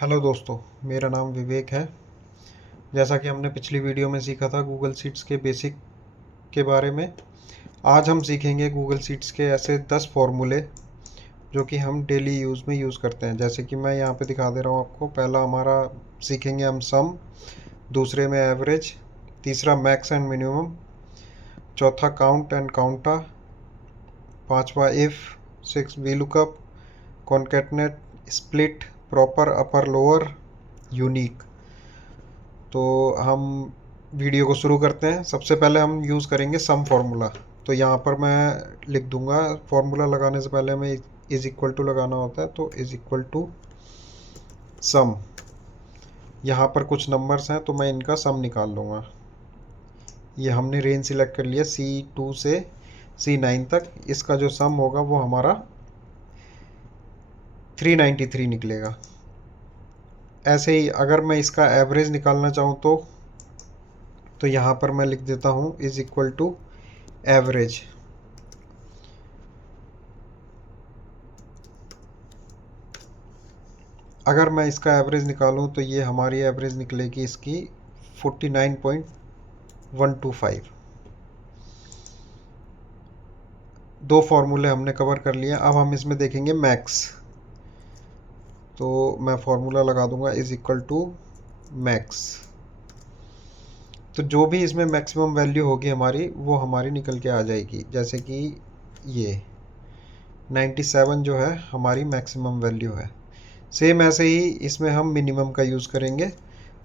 Hello दोस्तों, मेरा नाम विवेक है। जैसा कि हमने पिछली वीडियो में सीखा था गूगल शीट्स के बेसिक के बारे में, आज हम सीखेंगे गूगल शीट्स के ऐसे 10 फॉर्मूले जो कि हम डेली यूज़ में यूज़ करते हैं। जैसे कि मैं यहाँ पे दिखा दे रहा हूँ आपको। पहला हमारा सीखेंगे हम सम, दूसरे में एवरेज, तीसरा मैक्स एंड मिनिमम, चौथा काउंट एंड काउंटा, पांचवा if, six V lookup, concatenate, split, proper, upper lower, unique. तो हम वीडियो को शुरू करते हैं। सबसे पहले हम यूज़ करेंगे सम फार्मूला। तो यहाँ पर मैं लिख दूंगा, फार्मूला लगाने से पहले हमें इज इक्वल टू लगाना होता है, तो इज इक्वल टू सम। यहाँ पर कुछ नंबर्स हैं तो मैं इनका सम निकाल लूँगा। ये हमने रेंज सिलेक्ट कर लिया C2 से C9 तक। इसका जो सम होगा वो हमारा 393 निकलेगा। ऐसे ही अगर मैं इसका एवरेज निकालना चाहूँ तो यहाँ पर मैं लिख देता हूँ इज इक्वल टू एवरेज। अगर मैं इसका एवरेज निकालूं तो ये हमारी एवरेज निकलेगी इसकी 49.125। दो फार्मूले हमने कवर कर लिए। अब हम इसमें देखेंगे मैक्स। तो मैं फार्मूला लगा दूंगा इज इक्वल टू मैक्स। तो जो भी इसमें मैक्सिमम वैल्यू होगी हमारी, वो हमारी निकल के आ जाएगी। जैसे कि ये 97 जो है हमारी मैक्सिमम वैल्यू है। सेम ऐसे ही इसमें हम मिनिमम का यूज़ करेंगे,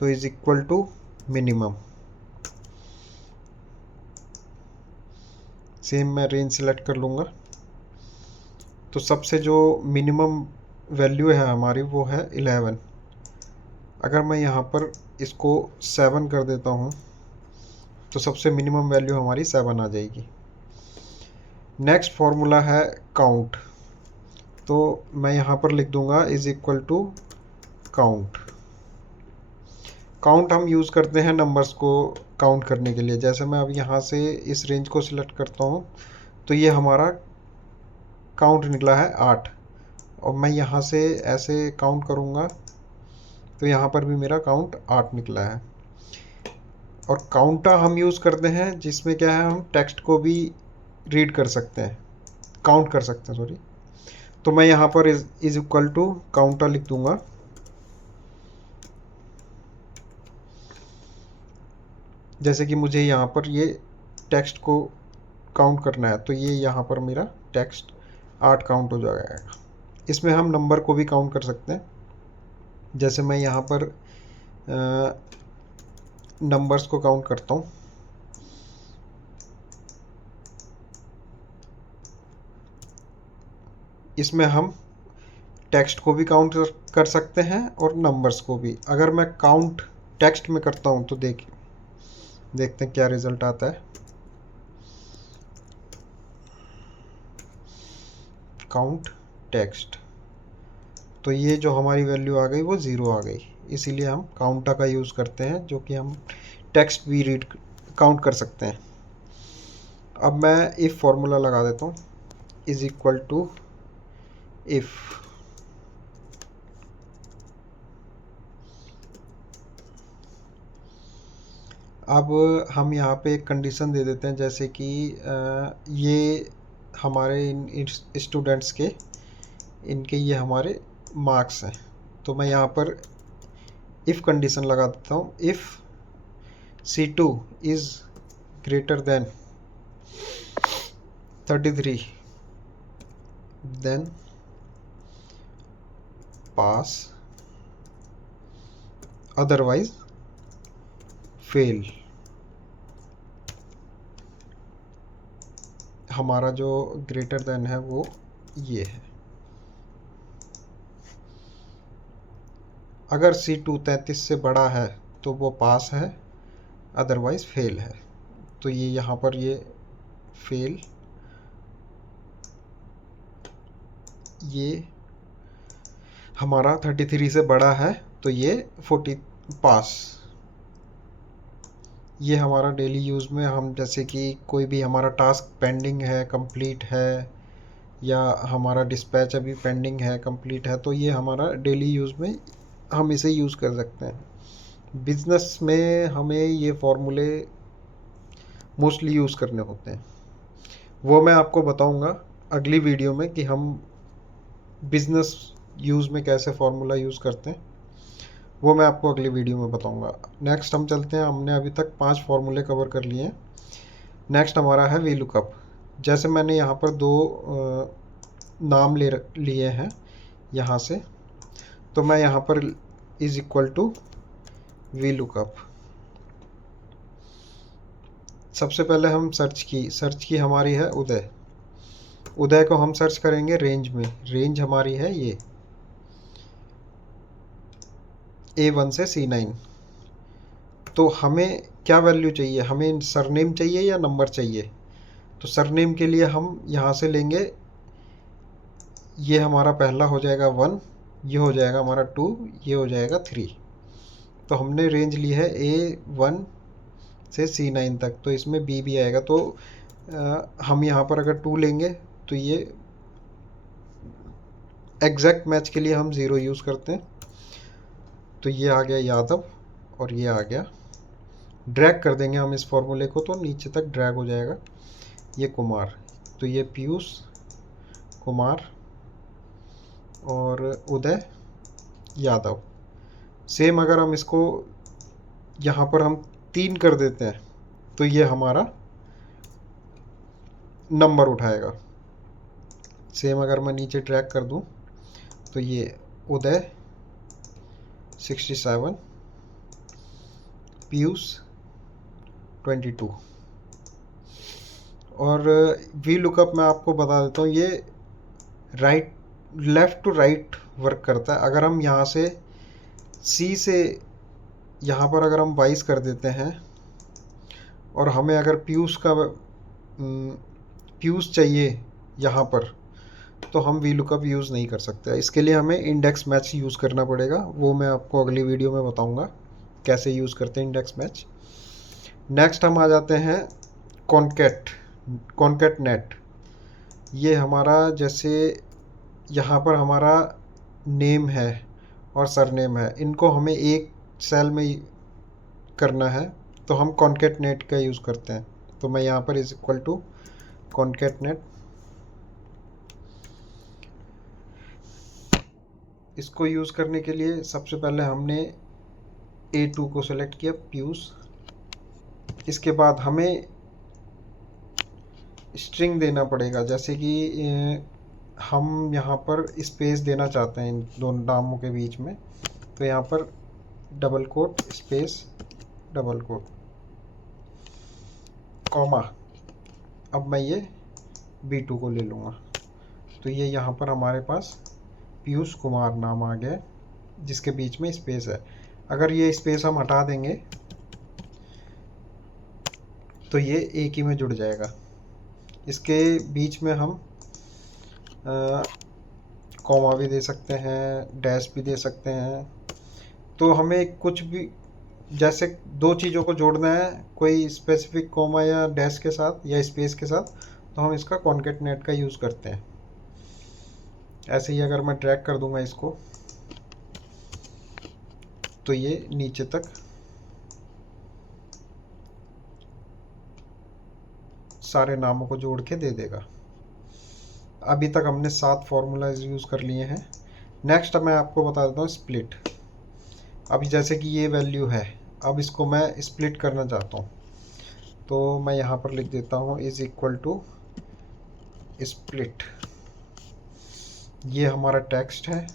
तो is equal to minimum. Same मैं रेंज सेलेक्ट कर लूँगा। तो सबसे जो मिनिमम वैल्यू है हमारी वो है 11। अगर मैं यहाँ पर इसको 7 कर देता हूँ तो सबसे मिनिमम वैल्यू हमारी 7 आ जाएगी। नेक्स्ट फॉर्मूला है काउंट। तो मैं यहाँ पर लिख दूंगा is equal to count. Count हम यूज़ करते हैं नंबर्स को काउंट करने के लिए। जैसे मैं अब यहाँ से इस रेंज को सिलेक्ट करता हूँ तो ये हमारा काउंट निकला है 8। और मैं यहाँ से ऐसे काउंट करूँगा तो यहाँ पर भी मेरा काउंट 8 निकला है। और काउंटा हम यूज़ करते हैं जिसमें क्या है, हम टेक्स्ट को भी रीड कर सकते हैं, काउंट कर सकते हैं, सॉरी। तो मैं यहाँ पर इज इक्वल टू काउंटा लिख दूंगा। जैसे कि मुझे यहाँ पर ये टेक्स्ट को काउंट करना है, तो ये यहाँ पर मेरा टेक्स्ट 8 काउंट हो जाएगा। इसमें हम नंबर को भी काउंट कर सकते हैं। जैसे मैं यहाँ पर नंबर्स को काउंट करता हूँ। इसमें हम टेक्स्ट को भी काउंट कर सकते हैं और नंबर्स को भी। अगर मैं काउंट टेक्स्ट में करता हूँ तो देखते हैं क्या रिजल्ट आता है। काउंट टेक्स्ट, तो ये जो हमारी वैल्यू आ गई वो 0 आ गई। इसीलिए हम काउंटा का यूज़ करते हैं, जो कि हम टेक्स्ट भी रीड काउंट कर सकते हैं। अब मैं इफ़ फार्मूला लगा देता हूँ इज इक्वल टू इफ़। अब हम यहाँ पे एक कंडीशन दे देते हैं, जैसे कि ये हमारे इन स्टूडेंट्स के इनके ये हमारे मार्क्स हैं। तो मैं यहाँ पर इफ़ कंडीशन लगा देता हूँ। If C2 is greater than 33 then pass, otherwise fail. हमारा जो ग्रेटर देन है वो ये है। अगर C2 33 से बड़ा है तो वो पास है, अदरवाइज फेल है। तो ये यहाँ पर ये फेल, ये हमारा 33 से बड़ा है तो ये 40 पास। ये हमारा डेली यूज़ में हम, जैसे कि कोई भी हमारा टास्क पेंडिंग है, कंप्लीट है, या हमारा डिस्पैच अभी पेंडिंग है, कंप्लीट है, तो ये हमारा डेली यूज़ में हम इसे यूज़ कर सकते हैं। बिजनेस में हमें ये फॉर्मूले मोस्टली यूज़ करने होते हैं। वो मैं आपको बताऊंगा अगली वीडियो में कि हम बिजनेस यूज़ में कैसे फार्मूला यूज़ करते हैं, वो मैं आपको अगली वीडियो में बताऊंगा। नेक्स्ट हम चलते हैं, हमने अभी तक 5 फार्मूले कवर कर लिए हैं। नेक्स्ट हमारा है वी लुकअप। जैसे मैंने यहाँ पर दो नाम लिए हैं यहाँ से, तो मैं यहाँ पर is equal to V lookup. सबसे पहले हम सर्च की हमारी है उदय। उदय को हम सर्च करेंगे रेंज में। रेंज हमारी है ये A1 से C9। तो हमें क्या वैल्यू चाहिए, हमें सरनेम चाहिए या नंबर चाहिए? तो सरनेम के लिए हम यहाँ से लेंगे, ये हमारा पहला हो जाएगा 1, ये हो जाएगा हमारा 2, ये हो जाएगा 3। तो हमने रेंज ली है A1 से C9 तक, तो इसमें B भी आएगा। तो हम यहाँ पर अगर 2 लेंगे तो ये एग्जैक्ट मैच के लिए हम 0 यूज़ करते हैं। तो ये आ गया यादव और ये आ गया, ड्रैग कर देंगे हम इस फॉर्मूले को तो नीचे तक ड्रैग हो जाएगा, ये कुमार। तो ये पीयूष कुमार और उदय यादव। सेम अगर हम इसको यहाँ पर हम 3 कर देते हैं तो ये हमारा नंबर उठाएगा। सेम अगर मैं नीचे ड्रैग कर दूं तो ये उदय 67, पीयूष 22। और वी लुकअप मैं आपको बता देता हूँ, ये लेफ़्ट टू राइट वर्क करता है। अगर हम यहाँ से सी से यहाँ पर अगर हम 22 कर देते हैं और हमें अगर पीयूष चाहिए यहाँ पर, तो हम वी लुकअप यूज़ नहीं कर सकते। इसके लिए हमें इंडेक्स मैच यूज़ करना पड़ेगा। वो मैं आपको अगली वीडियो में बताऊँगा कैसे यूज़ करते हैं इंडेक्स मैच। नेक्स्ट हम आ जाते हैं कॉन्कैट नेट। ये हमारा, जैसे यहाँ पर हमारा नेम है और सरनेम है, इनको हमें एक सेल में करना है, तो हम कॉन्कैट नेट का यूज़ करते हैं। तो मैं यहाँ पर is equal to concatenate, इसको यूज़ करने के लिए सबसे पहले हमने A2 को सेलेक्ट किया, पीयूष। इसके बाद हमें स्ट्रिंग देना पड़ेगा, जैसे कि हम यहाँ पर स्पेस देना चाहते हैं इन दोनों नामों के बीच में। तो यहाँ पर double quote space double coat comma. अब मैं ये B2 को ले लूँगा, तो ये यहाँ पर हमारे पास पीयूष कुमार नाम आ गया जिसके बीच में स्पेस है। अगर ये स्पेस हम हटा देंगे तो ये एक ही में जुड़ जाएगा। इसके बीच में हम कॉमा भी दे सकते हैं, डैश भी दे सकते हैं। तो हमें कुछ भी, जैसे दो चीज़ों को जोड़ना है, कोई स्पेसिफिक कॉमा या डैश के साथ या स्पेस के साथ, तो हम इसका कॉन्कैटनेट का यूज़ करते हैं। ऐसे ही अगर मैं ड्रैग कर दूंगा इसको तो ये नीचे तक सारे नामों को जोड़ के दे देगा। अभी तक हमने 7 फार्मूलाज यूज़ कर लिए हैं। नेक्स्ट मैं आपको बता देता हूँ स्प्लिट। अभी जैसे कि ये वैल्यू है, अब इसको मैं स्प्लिट करना चाहता हूँ, तो मैं यहाँ पर लिख देता हूँ इज इक्वल टू स्प्लिट। ये हमारा टेक्स्ट है।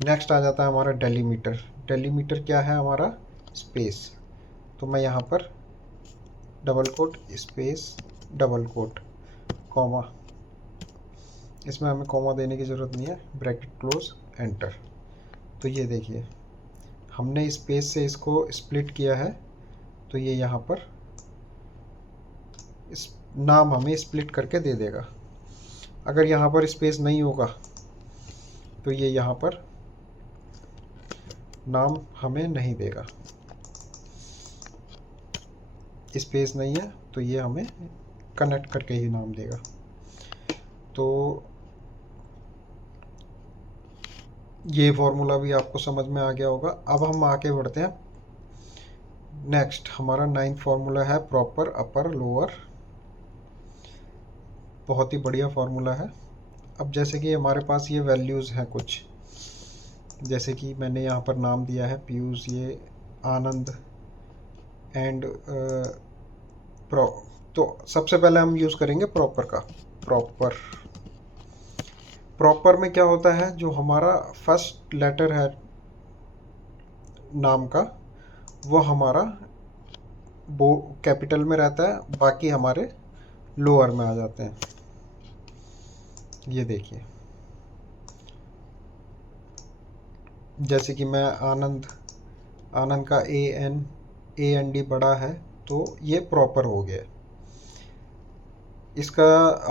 नेक्स्ट आ जाता है हमारा डेलीमीटर। डेलीमीटर क्या है हमारा? स्पेस। तो मैं यहाँ पर double quote space double coat comma, इसमें हमें कॉमा देने की ज़रूरत नहीं है, ब्रैकेट क्लोज एंटर। तो ये देखिए हमने स्पेस से इसको स्प्लिट किया है, तो ये यहाँ पर इस नाम हमें स्प्लिट करके दे देगा। अगर यहाँ पर स्पेस नहीं होगा तो ये यहाँ पर नाम हमें नहीं देगा। स्पेस नहीं है तो ये हमें कनेक्ट करके ही नाम देगा। तो ये फॉर्मूला भी आपको समझ में आ गया होगा। अब हम आगे बढ़ते हैं। नेक्स्ट हमारा 9th फॉर्मूला है प्रॉपर अपर लोअर। बहुत ही बढ़िया फॉर्मूला है। अब जैसे कि हमारे पास ये वैल्यूज़ हैं कुछ, जैसे कि मैंने यहाँ पर नाम दिया है पीयूष, ये आनंद एंड प्रो। तो सबसे पहले हम यूज़ करेंगे प्रॉपर का। प्रॉपर में क्या होता है, जो हमारा फर्स्ट लेटर है नाम का वो हमारा वो कैपिटल में रहता है, बाकी हमारे लोअर में आ जाते हैं। ये देखिए, जैसे कि मैं आनंद का AND बड़ा है, तो ये प्रॉपर हो गया। इसका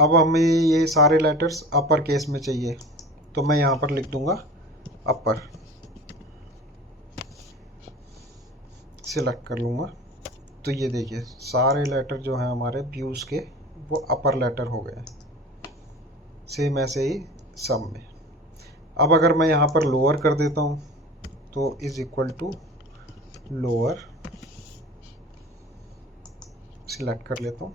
अब हमें ये सारे लेटर्स अपर केस में चाहिए, तो मैं यहाँ पर लिख दूंगा अपर, सिलेक्ट कर लूँगा। तो ये देखिए सारे लेटर जो हैं हमारे पीयूष के वो अपर लेटर हो गए। सेम ऐसे ही सब में। अब अगर मैं यहाँ पर लोअर कर देता हूँ तो is equal to lower, select कर लेता हूँ,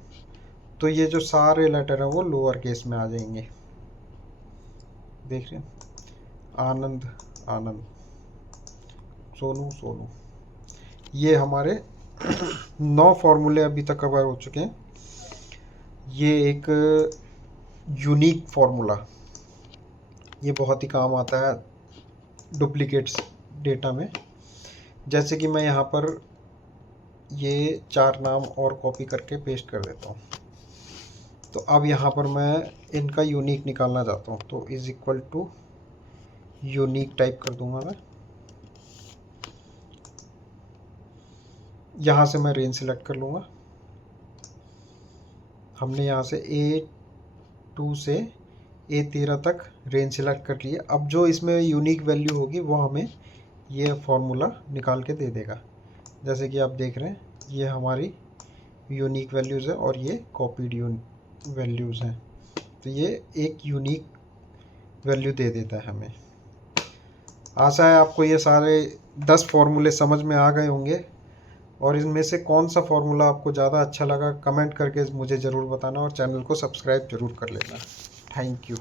तो ये जो सारे लेटर हैं वो लोअर केस में आ जाएंगे। देख रहे हैं, आनंद आनंद, सोनू सोनू। ये हमारे 9 फॉर्मूले अभी तक कवर हो चुके हैं। ये एक यूनिक फार्मूला, ये बहुत ही काम आता है डुप्लीकेट्स डेटा में। जैसे कि मैं यहाँ पर ये 4 नाम और कॉपी करके पेस्ट कर देता हूँ। तो अब यहाँ पर मैं इनका यूनिक निकालना चाहता हूँ, तो is equal to unique type कर दूंगा मैं। यहाँ से मैं रेंज सिलेक्ट कर लूँगा। हमने यहाँ से A2 से A13 तक रेंज सिलेक्ट कर लिए। अब जो इसमें यूनिक वैल्यू होगी वो हमें ये फार्मूला निकाल के दे देगा। जैसे कि आप देख रहे हैं ये हमारी यूनिक वैल्यूज़ है और ये कॉपीड वैल्यूज़ हैं, तो ये एक यूनिक वैल्यू दे देता है हमें। आशा है आपको ये सारे 10 फार्मूले समझ में आ गए होंगे, और इनमें से कौन सा फार्मूला आपको ज़्यादा अच्छा लगा कमेंट करके मुझे ज़रूर बताना, और चैनल को सब्सक्राइब ज़रूर कर लेना। Thank you.